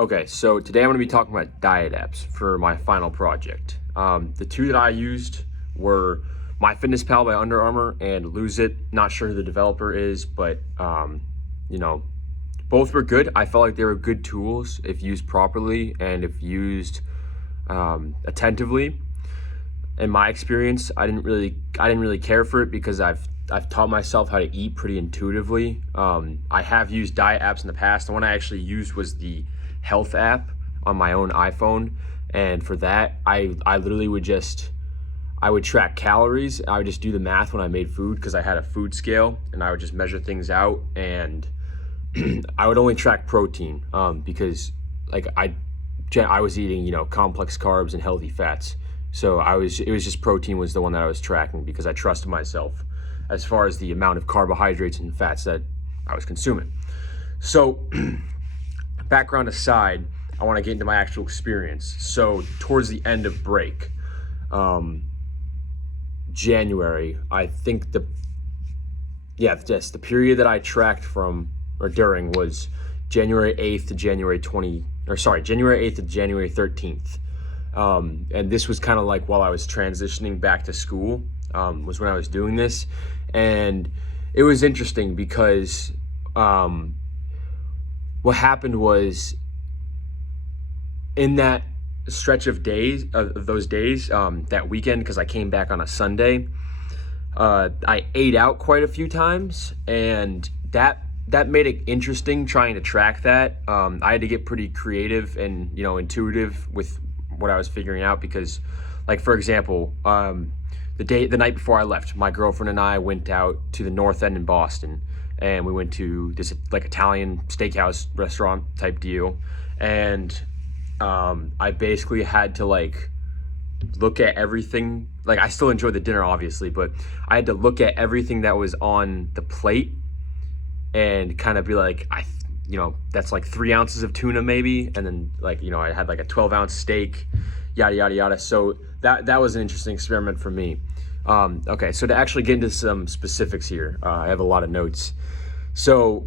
Okay, so today I'm going to be talking about diet apps for my final project. The two that I used were MyFitnessPal by Under Armour and Lose It. Not sure who the developer is, but you know, both were good. I felt like they were good tools if used properly and if used attentively. In my experience, I didn't really care for it because I've taught myself how to eat pretty intuitively. I have used diet apps in the past. The one I actually used was the health app on my own iPhone, and for that I literally would track calories. I would just do the math when I made food because I had a food scale, and I would just measure things out, and I would only track protein because like I was eating complex carbs and healthy fats. So it was just protein was the one that I was tracking because I trusted myself as far as the amount of carbohydrates and fats that I was consuming. So background aside, I want to get into my actual experience. So towards the end of break, January, I think the period that I tracked from or during was January 8th to January 13th. And this was kind of like while I was transitioning back to school, was when I was doing this. And it was interesting because what happened was in that stretch of days, that weekend, because I came back on a Sunday, I ate out quite a few times, and that made it interesting trying to track that. I had to get pretty creative and intuitive with what I was figuring out because, like, for example, the night before I left, my girlfriend and I went out to the North End in Boston, and we went to this like Italian steakhouse restaurant type deal, and I basically had to like look at everything. Like, I still enjoyed the dinner obviously, but I had to look at everything that was on the plate and kind of be like, that's like 3 ounces of tuna maybe, and then I had like a 12-ounce steak, yada yada yada. So that was an interesting experiment for me. Okay, so to actually get into some specifics here, I have a lot of notes. So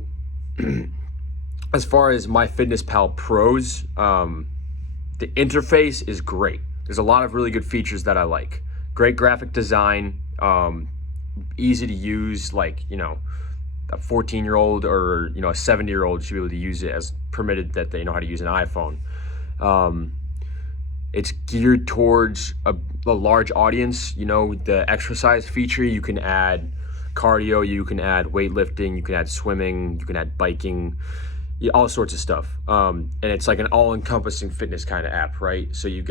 as far as MyFitnessPal Pros, the interface is great. There's a lot of really good features that I like. Great graphic design, easy to use, like a 14-year-old or a 70-year-old should be able to use it, as permitted that they know how to use an iPhone. It's geared towards a large audience. The exercise feature, you can add cardio, you can add weightlifting, you can add swimming, you can add biking, all sorts of stuff. And it's like an all-encompassing fitness kind of app, right? So you're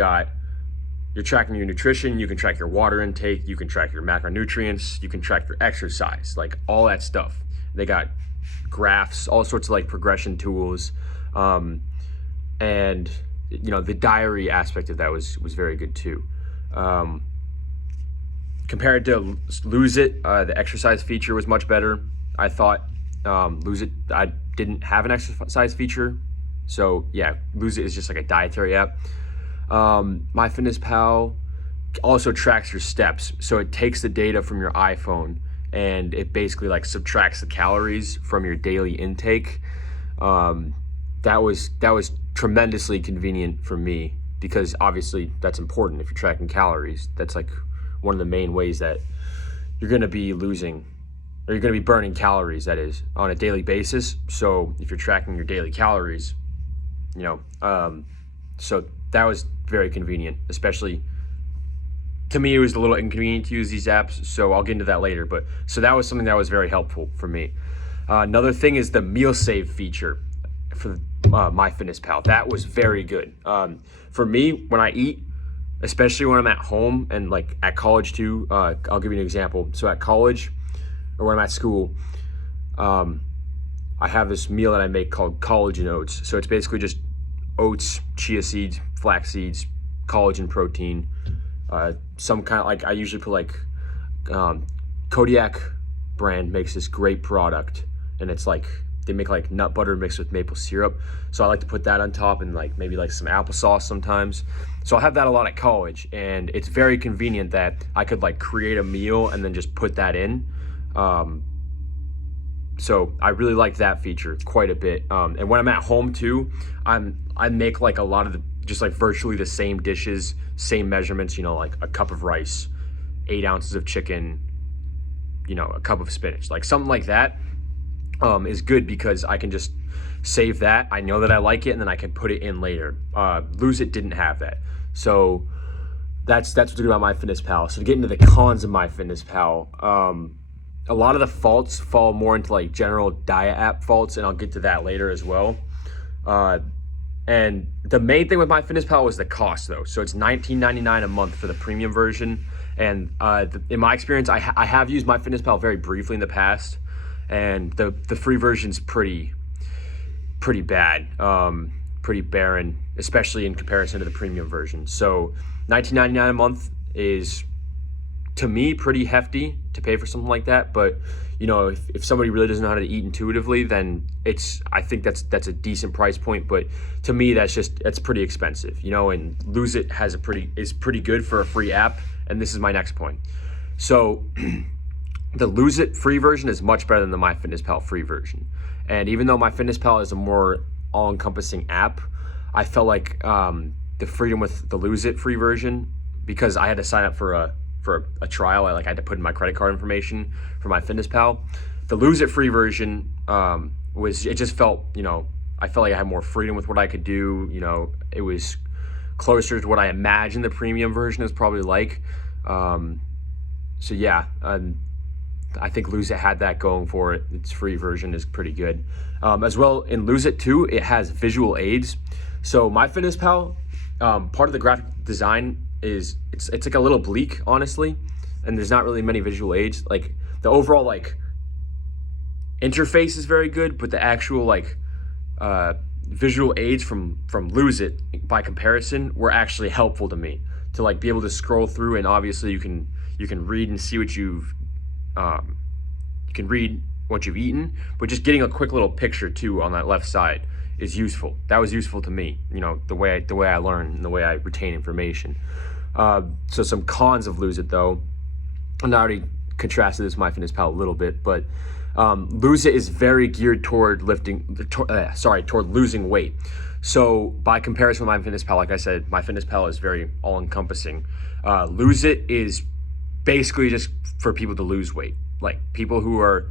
tracking your nutrition, you can track your water intake, you can track your macronutrients, you can track your exercise, like all that stuff. They got graphs, all sorts of like progression tools, and the diary aspect of that was very good too. Compared to Lose It, the exercise feature was much better. I thought Lose It, I didn't have an exercise feature, so yeah, Lose It is just like a dietary app. MyFitnessPal also tracks your steps, so it takes the data from your iPhone and it basically like subtracts the calories from your daily intake. That was tremendously convenient for me because obviously that's important if you're tracking calories. That's like one of the main ways that you're going to be losing, or you're going to be burning calories, that is, on a daily basis. So if you're tracking your daily calories, so that was very convenient. Especially to me, it was a little inconvenient to use these apps, so I'll get into that later. But so that was something that was very helpful for me. Another thing is the meal save feature for MyFitnessPal. That was very good. For me, when I eat, especially when I'm at home and like at college too, I'll give you an example. So at college, or when I'm at school, I have this meal that I make called collagen oats. So it's basically just oats, chia seeds, flax seeds, collagen protein, some kind of, like, I usually put like Kodiak brand makes this great product, and it's like they make like nut butter mixed with maple syrup. So I like to put that on top, and like maybe like some applesauce sometimes. So I'll have that a lot at college, and it's very convenient that I could like create a meal and then just put that in. So I really like that feature quite a bit. And when I'm at home too, I make like a lot of just like virtually the same dishes, same measurements, like a cup of rice, 8 ounces of chicken, a cup of spinach, like something like that is good because I can just save that. I know that I like it, and then I can put it in later. Lose It didn't have that. So that's what's good about MyFitnessPal. So to get into the cons of MyFitnessPal, a lot of the faults fall more into like general diet app faults, and I'll get to that later as well. And the main thing with MyFitnessPal was the cost, though. So it's $19.99 a month for the premium version. And in my experience, I have used MyFitnessPal very briefly in the past, and the free version's pretty bad, pretty barren, especially in comparison to the premium version. So $19.99 a month is, to me, pretty hefty to pay for something like that. But if somebody really doesn't know how to eat intuitively, then I think that's a decent price point. But to me, that's pretty expensive. And Lose It is pretty good for a free app. And this is my next point. So the Lose It free version is much better than the MyFitnessPal free version. And even though MyFitnessPal is a more all-encompassing app, I felt like the freedom with the Lose It free version, because I had to sign up for a trial. I had to put in my credit card information for MyFitnessPal. The Lose It free version just felt, I felt like I had more freedom with what I could do. It was closer to what I imagined the premium version is probably like. So yeah, I think Lose It had that going for it. Its free version is pretty good. As well, in Lose It too, it has visual aids. So MyFitnessPal, part of the graphic design is it's like a little bleak, honestly, and there's not really many visual aids. Like the overall interface is very good, but the actual visual aids from Lose It by comparison were actually helpful to me to be able to scroll through, and obviously you can read and see what you can read what you've eaten, but just getting a quick little picture too on that left side is useful. That was useful to me, the way I learn and the way I retain information. So some cons of Lose It though, and I already contrasted this with MyFitnessPal a little bit, but Lose It is very geared toward toward losing weight. So by comparison with MyFitnessPal, like I said, MyFitnessPal is very all-encompassing. Lose It is basically just for people to lose weight, like people who are,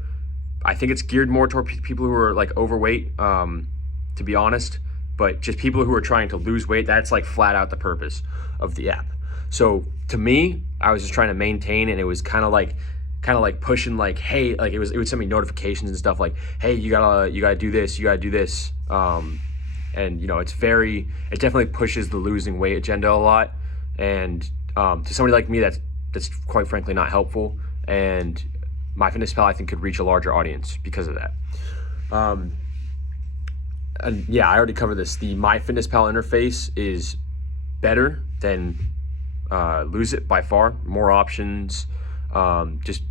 I think it's geared more toward people who are overweight, to be honest, but just people who are trying to lose weight. That's flat out the purpose of the app. So to me, I was just trying to maintain, and it was kind of like pushing hey, it would send me notifications and stuff like, hey, you gotta do this, and it definitely pushes the losing weight agenda a lot, and to somebody like me, that's quite frankly not helpful. And MyFitnessPal, I think, could reach a larger audience because of that. And yeah, I already covered this. The MyFitnessPal interface is better than Lose It by far. More options, just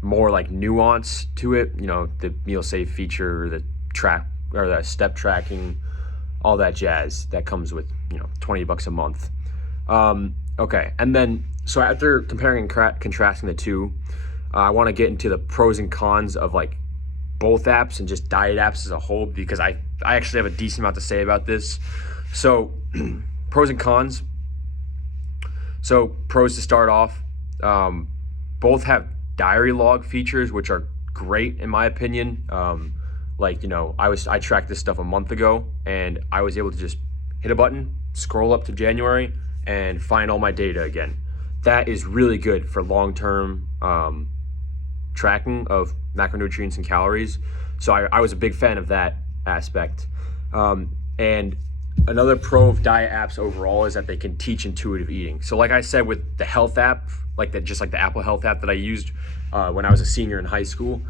more nuance to it. The meal save feature, the track or the step tracking, all that jazz that comes with $20 a month. Okay, and then so after comparing and contrasting the two, I want to get into the pros and cons of both apps and just diet apps as a whole, because I actually have a decent amount to say about this. So pros and cons. So pros to start off, both have diary log features, which are great in my opinion. I tracked this stuff a month ago, and I was able to just hit a button, scroll up to January, and find all my data again. That is really good for long-term tracking of macronutrients and calories. So I was a big fan of that aspect. And another pro of diet apps overall is that they can teach intuitive eating. So like I said, with the health app, just like the Apple Health app that I used when I was a senior in high school,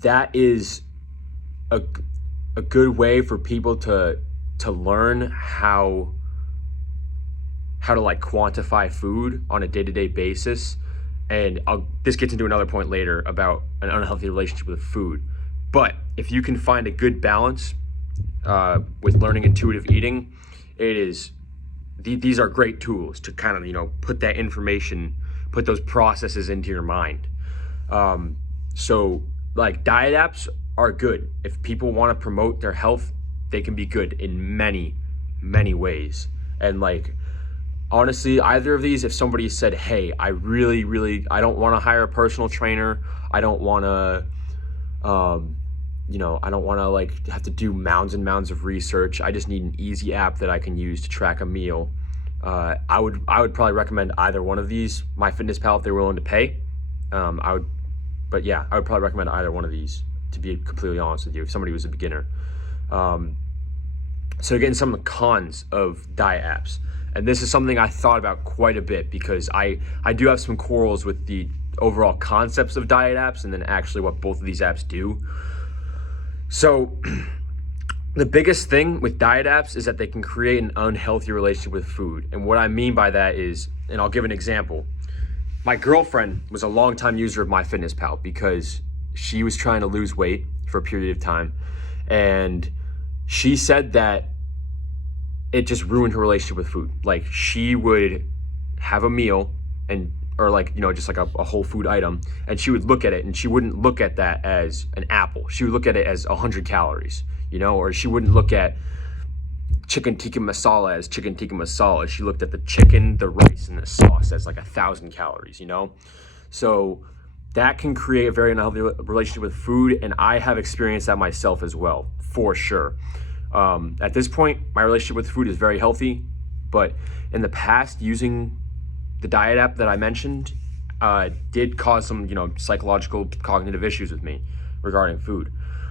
that is a good way for people to learn how to quantify food on a day-to-day basis. And this gets into another point later about an unhealthy relationship with food. But if you can find a good balance with learning intuitive eating, these are great tools to kind of put that information, put those processes into your mind. So like diet apps are good. If people want to promote their health, they can be good in many ways. And like honestly, either of these, if somebody said, hey, I really I don't want to hire a personal trainer, I don't want to I don't want to like have to do mounds and mounds of research, I just need an easy app that I can use to track a meal, I would probably recommend either one of these. MyFitnessPal, if they're willing to pay, I would probably recommend either one of these, to be completely honest with you, if somebody was a beginner. So again, some of the cons of diet apps, and this is something I thought about quite a bit, because I do have some quarrels with the overall concepts of diet apps and then actually what both of these apps do. So the biggest thing with diet apps is that they can create an unhealthy relationship with food. And what I mean by that is, and I'll give an example. My girlfriend was a longtime user of MyFitnessPal because she was trying to lose weight for a period of time. And she said that it just ruined her relationship with food. Like, she would have a meal or like, just like a whole food item, and she would look at it and she wouldn't look at that as an apple. She would look at it as 100 calories, or she wouldn't look at chicken tikka masala as chicken tikka masala. She looked at the chicken, the rice, and the sauce as like 1,000 calories, So that can create a very unhealthy relationship with food, and I have experienced that myself as well, for sure. At this point, my relationship with food is very healthy, but in the past, using the diet app that I mentioned did cause some, psychological, cognitive issues with me regarding food.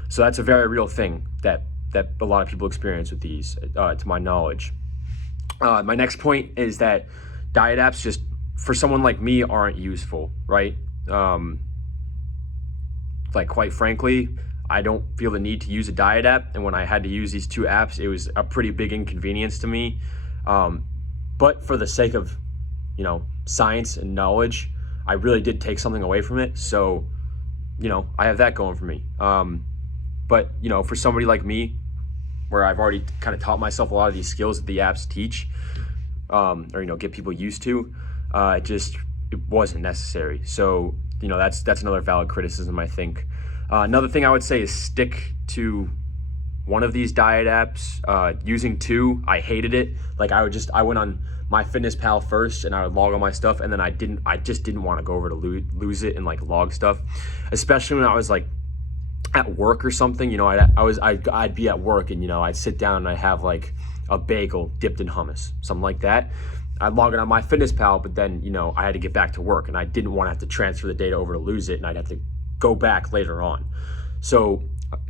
So that's a very real thing that a lot of people experience with these, to my knowledge. My next point is that diet apps, just for someone like me, aren't useful, right? Like, quite frankly, I don't feel the need to use a diet app, and when I had to use these two apps, it was a pretty big inconvenience to me. But for the sake of, science and knowledge, I really did take something away from it. So, I have that going for me. But, for somebody like me, where I've already kind of taught myself a lot of these skills that the apps teach, or, get people used to, it wasn't necessary. So, that's another valid criticism, I think. Another thing I would say is stick to one of these diet apps. Using two, I hated it. Like, I went on MyFitnessPal first and I would log all my stuff, and then I just didn't want to go over to lose it and like log stuff, especially when I was like at work or something. I'd be at work and I'd sit down and I'd have like a bagel dipped in hummus, something like that. I'd log it on MyFitnessPal, but then I had to get back to work and I didn't want to have to transfer the data over to lose it, and I'd have to go back later on. So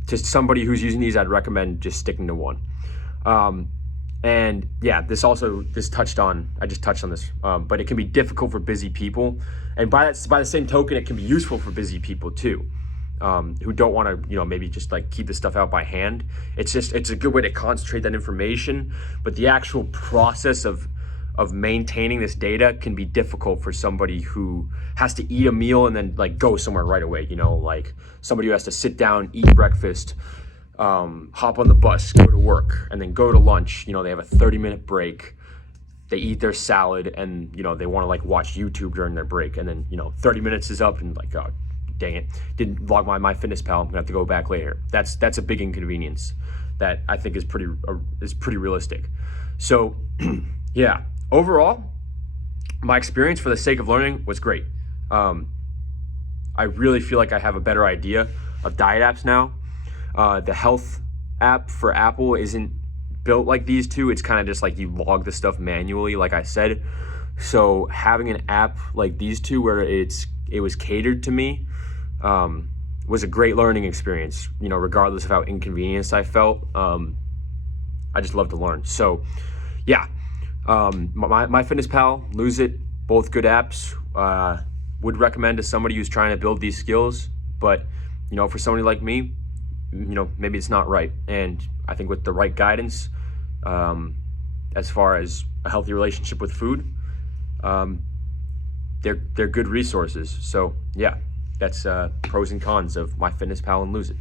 to somebody who's using these, I'd recommend just sticking to one. And yeah, I just touched on this, but it can be difficult for busy people, and by the same token, it can be useful for busy people too, who don't want to maybe just like keep the stuff out by hand. It's a good way to concentrate that information, but the actual process of maintaining this data can be difficult for somebody who has to eat a meal and then like go somewhere right away. Like somebody who has to sit down, eat breakfast, hop on the bus, go to work, and then go to lunch. They have a 30-minute break. They eat their salad, and they want to like watch YouTube during their break, and then 30 minutes is up, and like, oh, dang it, didn't log MyFitnessPal. I'm gonna have to go back later. That's a big inconvenience that I think is pretty realistic. So yeah. Overall, my experience, for the sake of learning, was great. I really feel like I have a better idea of diet apps now. The health app for Apple isn't built like these two. It's kind of just like you log the stuff manually, like I said. So having an app like these two where it was catered to me was a great learning experience, regardless of how inconvenienced I felt. I just love to learn. So yeah. MyFitnessPal, Lose It, both good apps. Would recommend to somebody who's trying to build these skills, but for somebody like me, maybe it's not right. And I think with the right guidance, as far as a healthy relationship with food, they're good resources. So yeah, that's pros and cons of MyFitnessPal and Lose It.